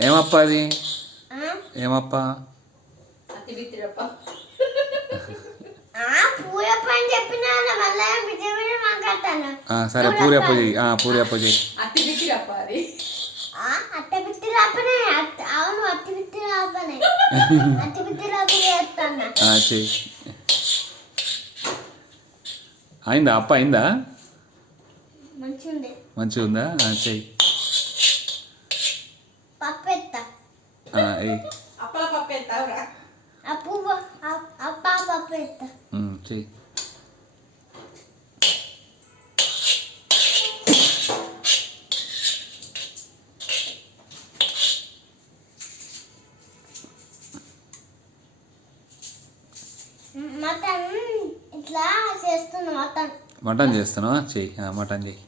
ఏమప్ప అది? ఏమప్ప? సరే పూరి అప్ప చెయ్యి. పూరి అప్ప చెయ్యి. చెయ్యి. అయిందా అప్ప? అయిందా? మంచిగా ఉందా? చెయ్యి. చెయ్యి. మటన్ ఇట్లా చేస్తున్నా. మటన్ చేస్తున్నావా? చెయ్యి. మటన్ చెయ్యి.